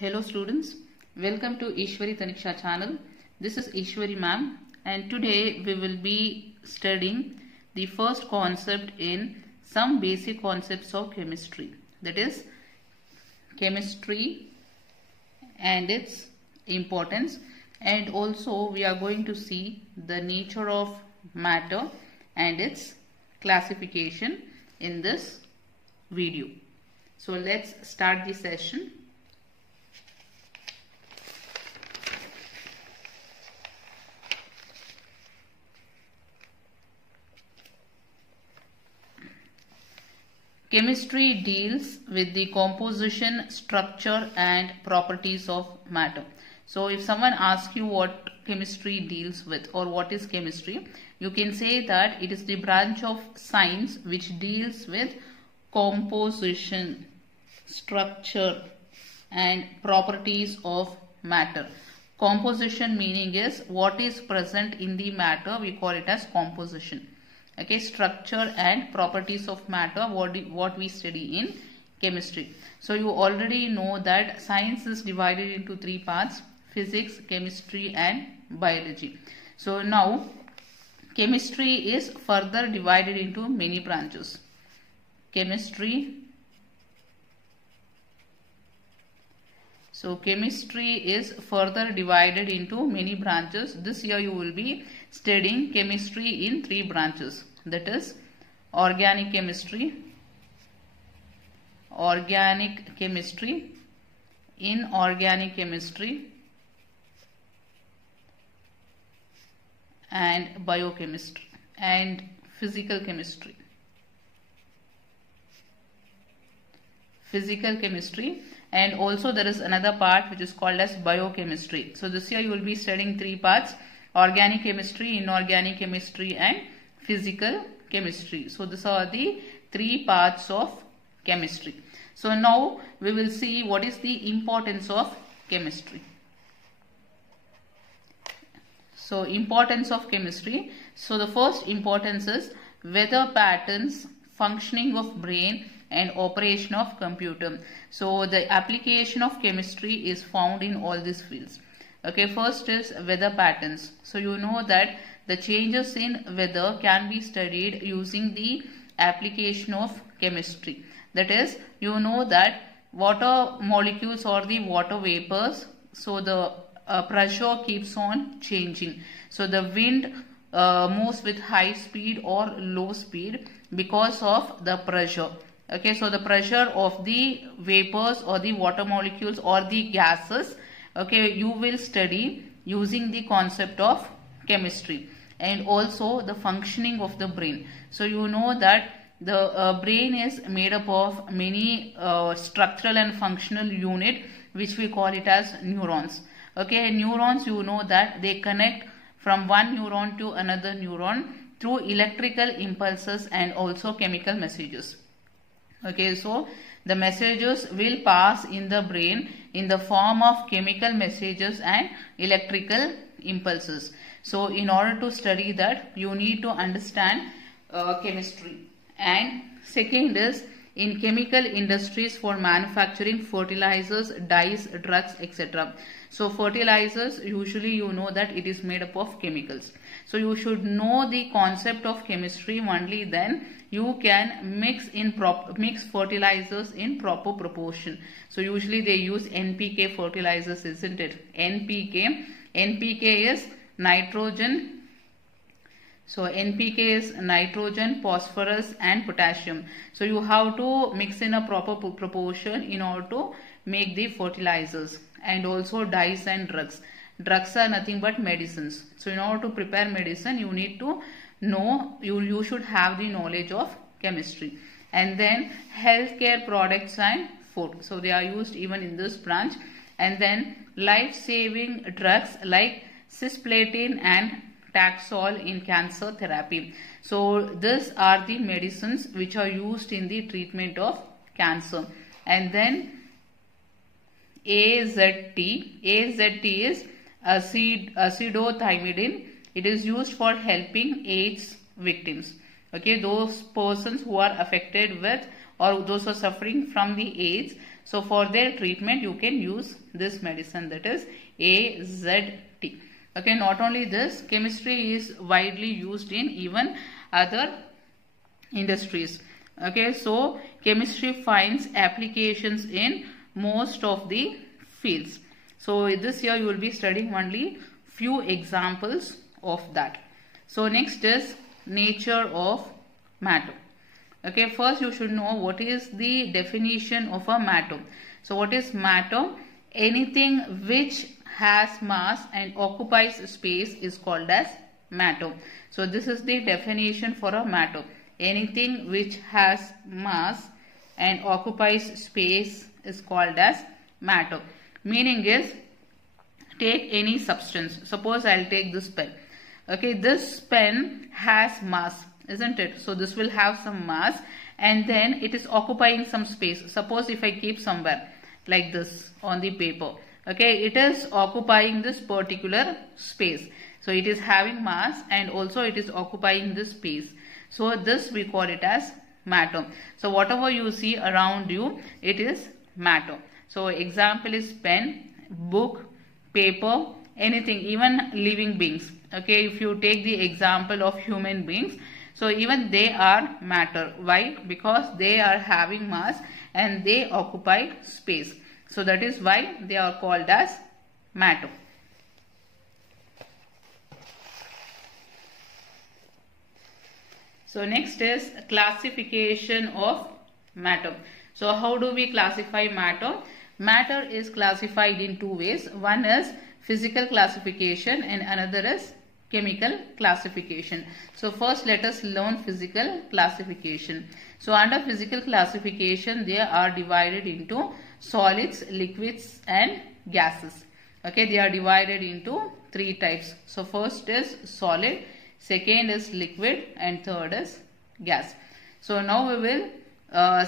Hello students, welcome to Ishwari Taniksha channel. This is Ishwari ma'am and today we will be studying the first concept in some basic concepts of chemistry, that is chemistry and its importance, and also we are going to see the nature of matter and its classification in this video. So let's start the session. Chemistry deals with the composition, structure and properties of matter. So if someone asks you what chemistry deals with or what is chemistry, you can say that it is the branch of science which deals with composition, structure and properties of matter. Composition meaning is what is present in the matter, we call it as composition. Okay, structure and properties of matter, what we study in chemistry. So you already know that science is divided into three parts: physics, chemistry and biology. So now chemistry is further divided into many branches. Chemistry is further divided into many branches. This year you will be studying chemistry in three branches, that is organic chemistry, inorganic chemistry and biochemistry and physical chemistry. And also there is another part which is called as biochemistry. So this year you will be studying three parts: organic chemistry, inorganic chemistry and physical chemistry. So these are the three parts of chemistry. So now we will see what is the importance of chemistry. So importance of chemistry. So the first importance is weather patterns, functioning of brain and operation of computer. So the application of chemistry is found in all these fields. Okay, first is weather patterns. So you know that the changes in weather can be studied using the application of chemistry. That is, you know that water molecules or the water vapors, so the pressure keeps on changing. So the wind moves with high speed or low speed because of the pressure. Okay, so the pressure of the vapors or the water molecules or the gases, okay, you will study using the concept of chemistry. And also the functioning of the brain. So you know that the brain is made up of many structural and functional unit which we call it as neurons. Okay, neurons, you know that they connect from one neuron to another neuron through electrical impulses and also chemical messages. Okay, so the messages will pass in the brain in the form of chemical messages and electrical impulses. So in order to study that, you need to understand chemistry. And second is in chemical industries for manufacturing fertilizers, dyes, drugs, etc. So fertilizers, usually you know that it is made up of chemicals. So you should know the concept of chemistry, only then you can mix fertilizers in proper proportion. So usually they use NPK fertilizers, isn't it? NPK is nitrogen. So NPK is nitrogen, phosphorus and potassium. So you have to mix in a proper proportion in order to make the fertilizers. And also dyes and drugs. Drugs are nothing but medicines. So in order to prepare medicine, you need to know, you should have the knowledge of chemistry. And then healthcare products and food. So they are used even in this branch. And then life-saving drugs like cisplatin and Taxol in cancer therapy. So these are the medicines which are used in the treatment of cancer. And then AZT is azidothymidine. It is used for helping AIDS victims. Okay, those persons who are affected with or those who are suffering from the AIDS. So for their treatment you can use this medicine, that is AZT. Okay, not only this, chemistry is widely used in even other industries. Okay, so chemistry finds applications in most of the fields. So this year you will be studying only few examples of that. So next is nature of matter. Okay, first you should know what is the definition of a matter. So what is matter? Anything which has mass and occupies space is called as matter. So this is the definition for a matter. Anything which has mass and occupies space is called as matter. Meaning is, take any substance. Suppose I'll take this pen. Okay, this pen has mass, isn't it? So this will have some mass and then it is occupying some space. Suppose if I keep somewhere like this on the paper, okay, it is occupying this particular space. So it is having mass and also it is occupying this space. So this we call it as matter. So whatever you see around you, it is matter. So example is pen, book, paper, anything, even living beings. Okay, if you take the example of human beings, so even they are matter. Why? Because they are having mass and they occupy space. So that is why they are called as matter. So next is classification of matter. So how do we classify matter? Matter is classified in two ways. One is physical classification and another is chemical classification. So first let us learn physical classification. So under physical classification they are divided into solids, liquids and gases. Okay, they are divided into three types. So first is solid, second is liquid and third is gas. So now we will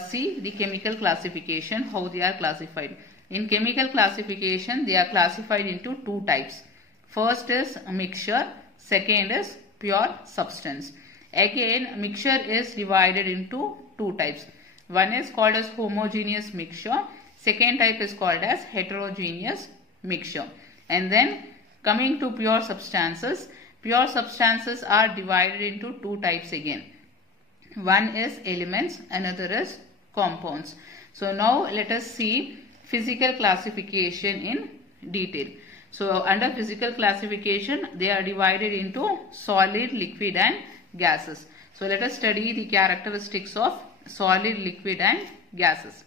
see the chemical classification, how they are classified. In chemical classification they are classified into two types. First is mixture, second is pure substance. Again, mixture is divided into two types. One is called as homogeneous mixture, second type is called as heterogeneous mixture. And then coming to pure substances are divided into two types again. One is elements, another is compounds. So now let us see physical classification in detail. So under physical classification they are divided into solid, liquid and gases. So let us study the characteristics of solid, liquid and gases.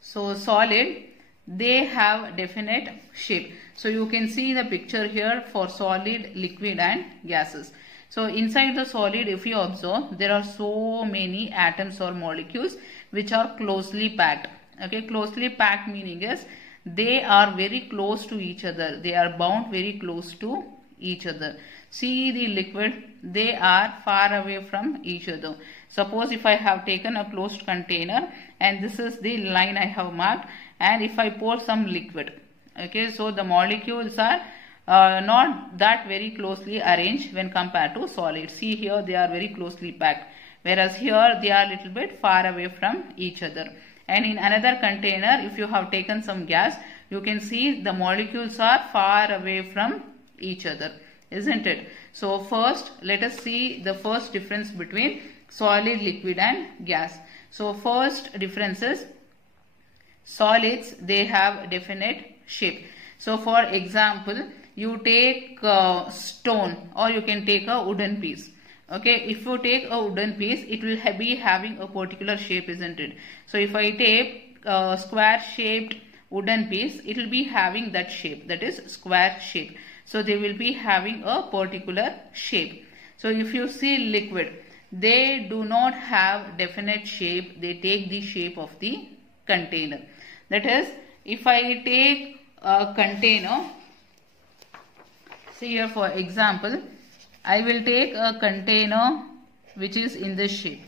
So solid, they have definite shape. So you can see the picture here for solid, liquid and gases. So inside the solid, if you observe, there are so many atoms or molecules which are closely packed. Okay, closely packed meaning is they are very close to each other. They are bound very close to each other. See the liquid, they are far away from each other. Suppose if I have taken a closed container and this is the line I have marked, and if I pour some liquid, okay, so the molecules are not that very closely arranged when compared to solid. See here they are very closely packed, whereas here they are a little bit far away from each other. And in another container, if you have taken some gas, you can see the molecules are far away from each other, isn't it? So first let us see the first difference between solid, liquid and gas. So first difference is solids, they have definite shape. So for example, you take a stone or you can take a wooden piece. Okay, if you take a wooden piece, it will be having a particular shape, isn't it? So if I take a square shaped wooden piece, it will be having that shape, that is square shape. So they will be having a particular shape. So if you see liquid, they do not have definite shape, they take the shape of the container. That is, if I take a container, see here for example, I will take a container which is in this shape.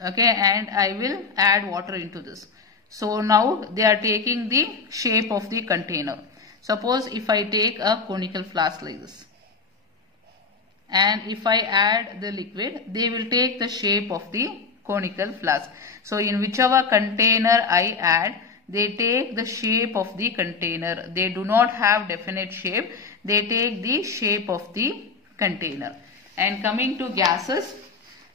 Okay, and I will add water into this. So now they are taking the shape of the container. Suppose if I take a conical flask like this, and if I add the liquid, they will take the shape of the conical flask. So in whichever container I add, they take the shape of the container. They do not have definite shape. They take the shape of the container. And coming to gases,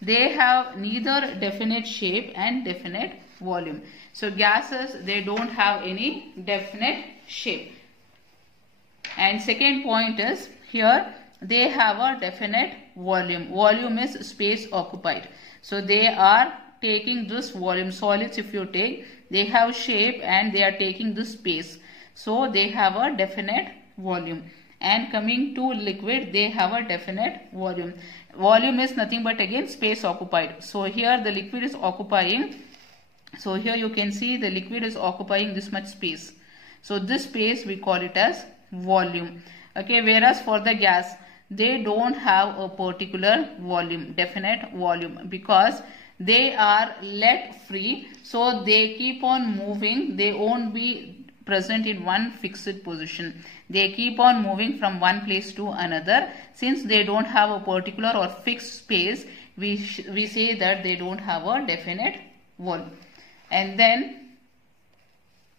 they have neither definite shape and definite volume. So gases, they don't have any definite shape. And second point is, here they have a definite volume. Volume is space occupied. So they are taking this volume. Solids, if you take, they have shape and they are taking this space. So they have a definite volume. And coming to liquid, they have a definite volume. Volume is nothing but again space occupied. So here the liquid is occupying. So here you can see the liquid is occupying this much space. So this space we call it as volume. Okay, whereas for the gas, they don't have a particular volume, definite volume, because they are let free. So they keep on moving. They won't be present in one fixed position. They keep on moving from one place to another. Since they don't have a particular or fixed space, we say that they don't have a definite volume. And then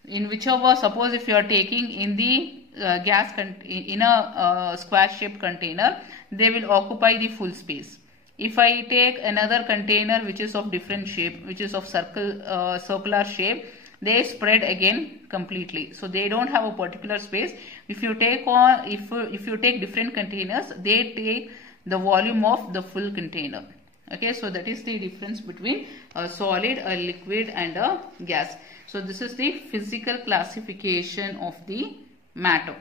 in whichever, suppose if you are taking in the gas in a square shaped container, they will occupy the full space. If I take another container which is of different shape, which is of circular shape, they spread again completely. So they don't have a particular space. If you take if you take different containers, they take the volume of the full container. Okay, so that is the difference between a solid, a liquid and a gas. So this is the physical classification of the matter.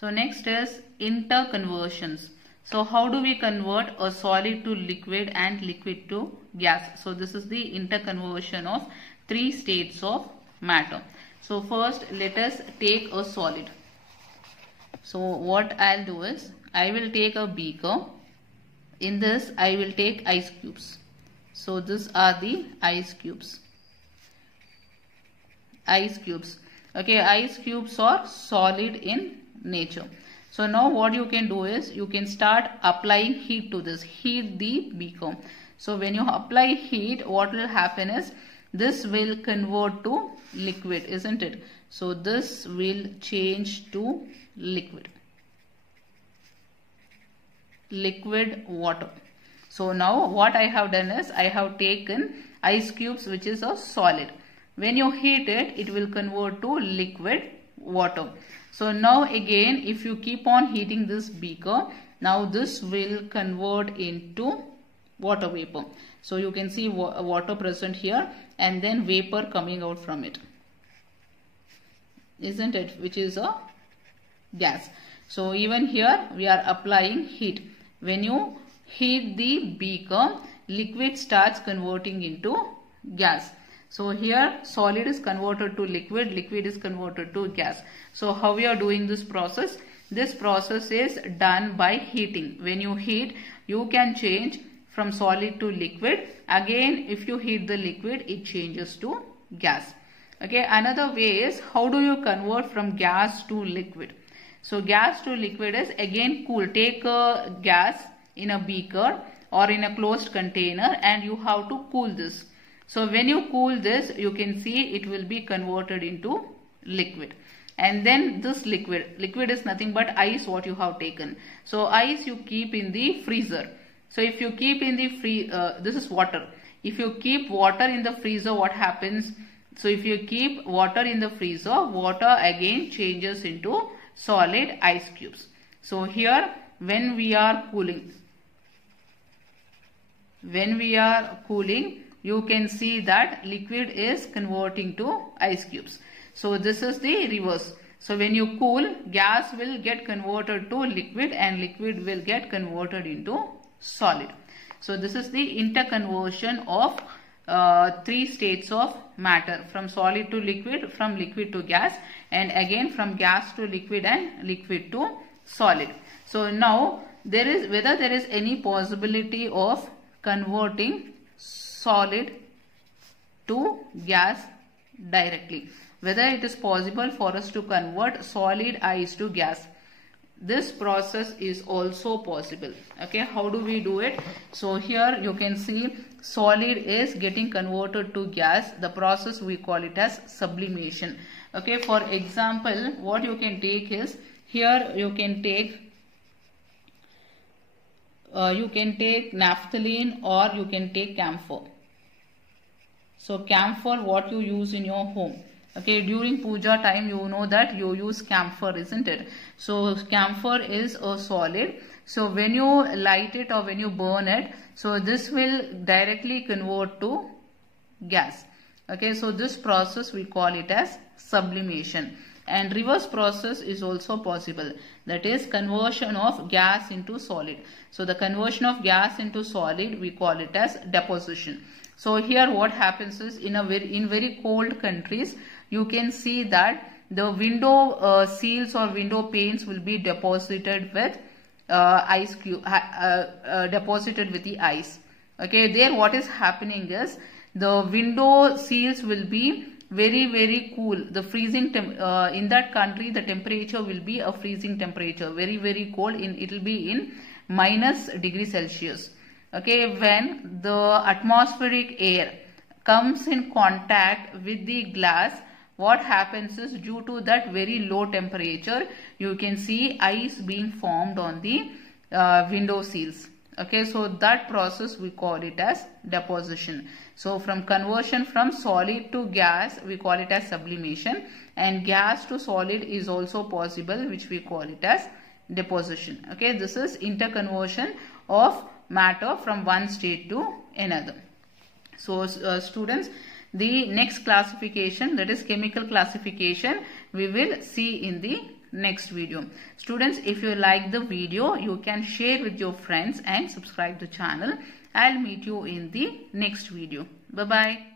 So next is interconversions. So how do we convert a solid to liquid and liquid to gas? So this is the interconversion of three states of matter. So first let us take a solid. So what I'll do is, I will take a beaker. In this I will take ice cubes. So these are the ice cubes. Ice cubes. Okay, ice cubes are solid in nature. So now what you can do is, you can start applying heat to this. Heat the beaker. So when you apply heat, what will happen is, this will convert to liquid, isn't it? So this will change to liquid. Liquid water. So now what I have done is, I have taken ice cubes which is a solid. When you heat it, it will convert to liquid water. So now again, if you keep on heating this beaker, now this will convert into water vapor. So you can see water present here and then vapor coming out from it, isn't it, which is a gas. So even here we are applying heat. When you heat the beaker, liquid starts converting into gas. So here solid is converted to liquid, liquid is converted to gas. So how we are doing this process? This process is done by heating. When you heat, you can change from solid to liquid. Again, if you heat the liquid, it changes to gas. Okay, another way is, how do you convert from gas to liquid? So gas to liquid is again cool. Take a gas in a beaker or in a closed container and you have to cool this. So when you cool this, you can see it will be converted into liquid. And then this liquid is nothing but ice what you have taken. So ice you keep in the freezer. So if you keep in the this is water. If you keep water in the freezer, what happens? So if you keep water in the freezer, water again changes into solid ice cubes. So here when we are cooling, you can see that liquid is converting to ice cubes. So this is the reverse. So when you cool, gas will get converted to liquid and liquid will get converted into solid. So this is the interconversion of three states of matter, from solid to liquid, from liquid to gas, and again from gas to liquid and liquid to solid. So now there is, whether there is any possibility of converting solid to gas directly, whether it is possible for us to convert solid ice to gas. this process is also possible. Okay, how do we do it? So here you can see solid is getting converted to gas. The process we call it as sublimation. Okay, for example, what you can take is, here you can take naphthalene, or you can take camphor. So camphor, what you use in your home. Okay, during puja time, you know that you use camphor, isn't it? So camphor is a solid. So when you light it or when you burn it, so this will directly convert to gas. Okay, so this process we call it as sublimation. And reverse process is also possible. That is conversion of gas into solid. So the conversion of gas into solid, we call it as deposition. So here what happens is, in very cold countries, you can see that the window seals or window panes will be deposited with deposited with the ice. Okay, there what is happening is, the window seals will be very cool. The freezing in that country, the temperature will be a freezing temperature, very cold. It will be in -°C. Okay, when the atmospheric air comes in contact with the glass, what happens is, due to that very low temperature, you can see ice being formed on the window seals. Okay, so that process we call it as deposition. So from conversion from solid to gas, we call it as sublimation, and gas to solid is also possible, which we call it as deposition. Okay, this is interconversion of matter from one state to another. So students, the next classification, that is chemical classification, we will see in the next video. Students, if you like the video, you can share with your friends and subscribe the channel. I'll meet you in the next video. Bye bye.